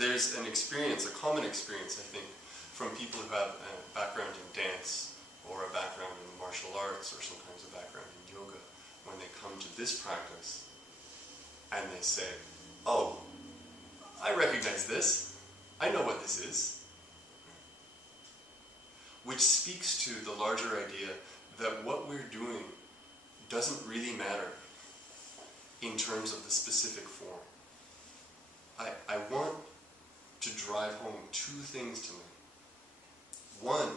there's an experience, a common experience, I think, from people who have a background in dance or a background in martial arts or sometimes a background in yoga, when they come to this practice and they say, oh, I recognize this, I know what this is, which speaks to the larger idea that what we're doing doesn't really matter in terms of the specific form. I want to drive home two things tonight. One,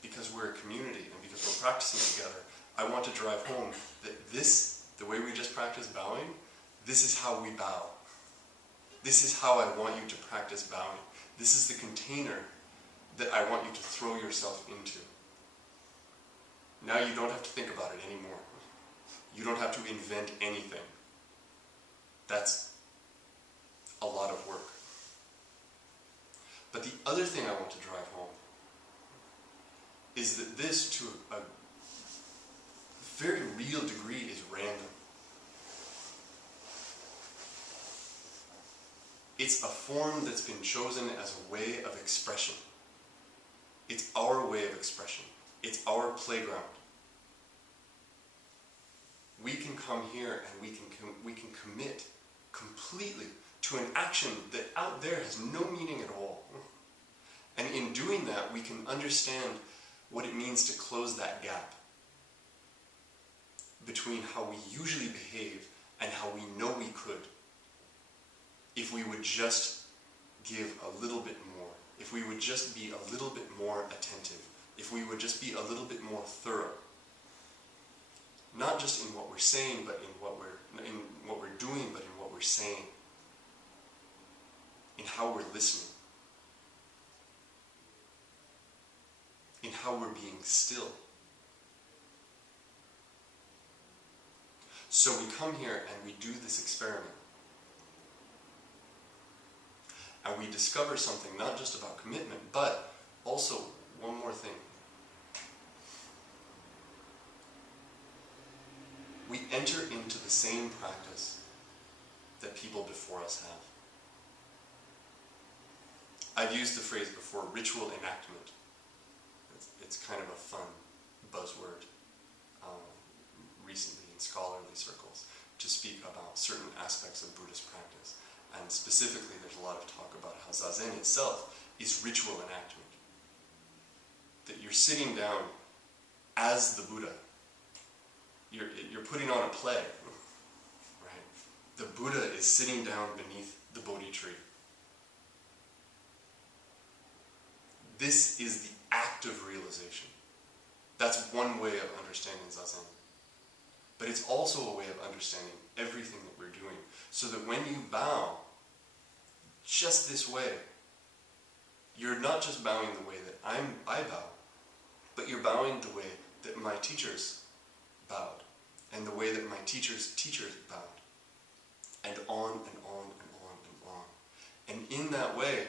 because we're a community and because we're practicing together, I want to drive home that this, the way we just practiced bowing, this is how we bow. This is how I want you to practice bowing. This is the container that I want you to throw yourself into. Now you don't have to think about it anymore. You don't have to invent anything. That's a lot of work. But the other thing I want to drive home is that this, to a very real degree, is random. It's a form that's been chosen as a way of expression. It's our way of expression. It's our playground. We can come here and we can commit completely to an action that out there has no meaning at all. And in doing that, we can understand what it means to close that gap between how we usually behave and how we know we could, if we would just give a little bit more, if we would just be a little bit more attentive, if we would just be a little bit more thorough. Not just in what we're saying, but in what we're doing, but in what we're saying. In how we're listening. In how we're being still. So we come here and we do this experiment. And we discover something not just about commitment, but also one more thing. We enter into the same practice that people before us have. I've used the phrase before, ritual enactment. It's kind of a fun buzzword recently in scholarly circles to speak about certain aspects of Buddhist practice. And specifically, there's a lot of talk about how Zazen itself is ritual enactment. That you're sitting down as the Buddha. You're putting on a play, right? The Buddha is sitting down beneath the Bodhi tree. This is the act of realization. That's one way of understanding Zazen. But it's also a way of understanding everything that we're doing. So that when you bow, just this way, you're not just bowing the way that I bow, but you're bowing the way that my teachers bowed, and the way that my teachers' teachers bowed, and on and on and on and on. And in that way,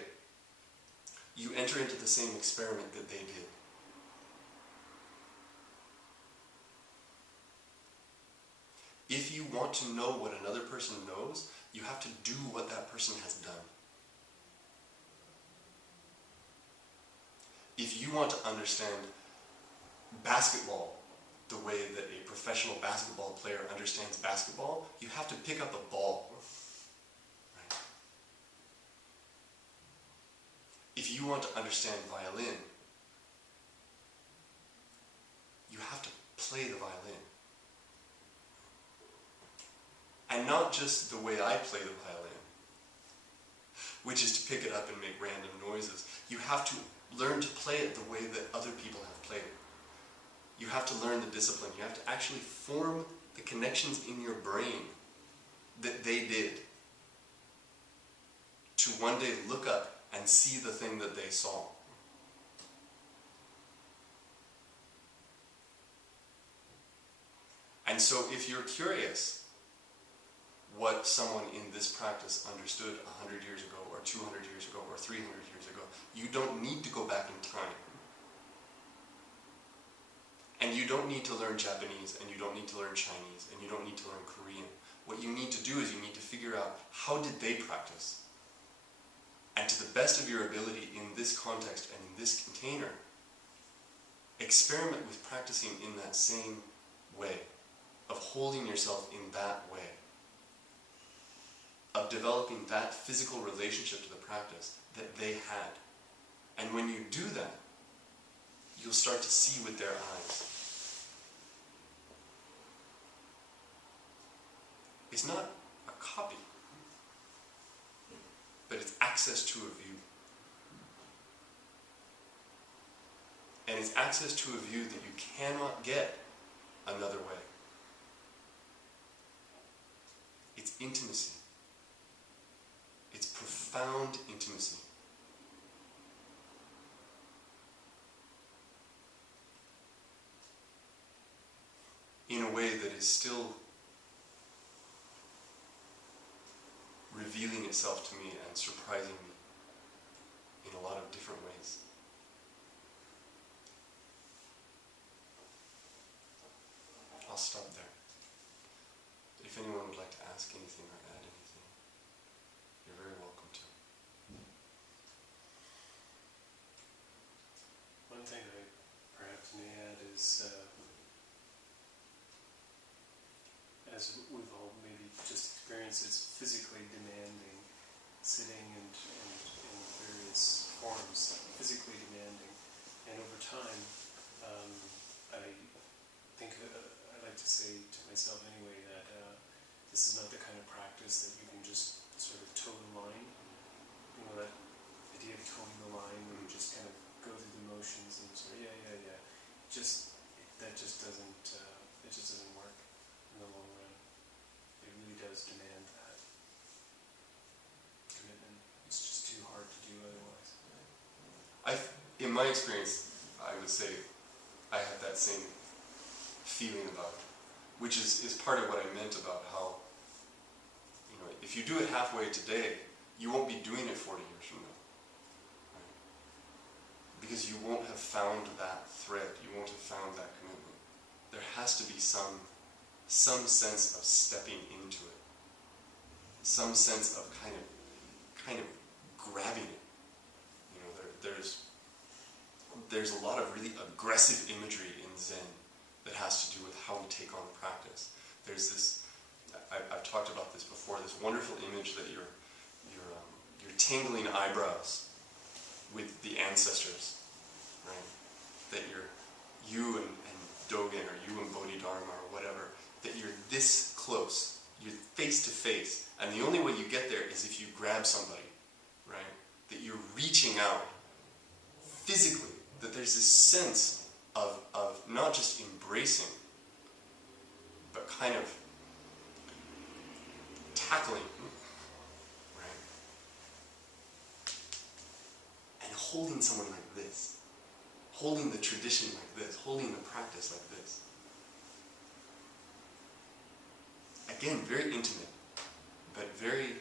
you enter into the same experiment that they did. If you want to know what another person knows, you have to do what that person has done. If you want to understand basketball the way that a professional basketball player understands basketball, you have to pick up a ball. Right? If you want to understand violin, you have to play the violin. And not just the way I play the violin, which is to pick it up and make random noises. You have to learn to play it the way that other people have played it. You have to learn the discipline. You have to actually form the connections in your brain that they did to one day look up and see the thing that they saw. And so if you're curious what someone in this practice understood 100 years ago, or 200 years ago, or 300 years ago, you don't need to go back in time. And you don't need to learn Japanese, and you don't need to learn Chinese, and you don't need to learn Korean. What you need to do is you need to figure out, how did they practice? best of your ability in this context and in this container, experiment with practicing in that same way, of holding yourself in that way, of developing that physical relationship to the practice that they had. And when you do that, you'll start to see with their eyes. It's not a copy, but it's access to a view. And it's access to a view that you cannot get another way. It's intimacy. It's profound intimacy. In a way that is still revealing itself to me and surprising me in a lot of different ways. I'll stop there. But if anyone would like to ask anything or add anything, you're very welcome to. One thing I perhaps may add is, as we've all maybe just experienced, it's physically demanding, sitting and in various forms, physically demanding. And over time, I think I like to say to myself anyway that this is not the kind of practice that you can just sort of toe the line. You know, that idea of towing the line where you just kind of go through the motions and sort of that just doesn't work in the long run. It really does demand that commitment. It's just too hard to do otherwise. In my experience, I would say I have that same feeling about it, which is part of what I meant about how, you know, if you do it halfway today, you won't be doing it 40 years from now. Right? Because you won't have found that thread, you won't have found that commitment. There has to be some sense of stepping into it, some sense of kind of grabbing it. You know, there's a lot of really aggressive imagery in Zen that has to do with how we take on the practice. There's this, I've talked about this before, this wonderful image that you're tangling eyebrows with the ancestors, right? That you and Dogen, or you and Bodhidharma, or whatever, that you're this close, you're face to face, and the only way you get there is if you grab somebody, right? That you're reaching out physically, that there's this sense of not just embracing, but kind of tackling, right? And holding someone like this, holding the tradition like this, holding the practice like this. Again, very intimate, but very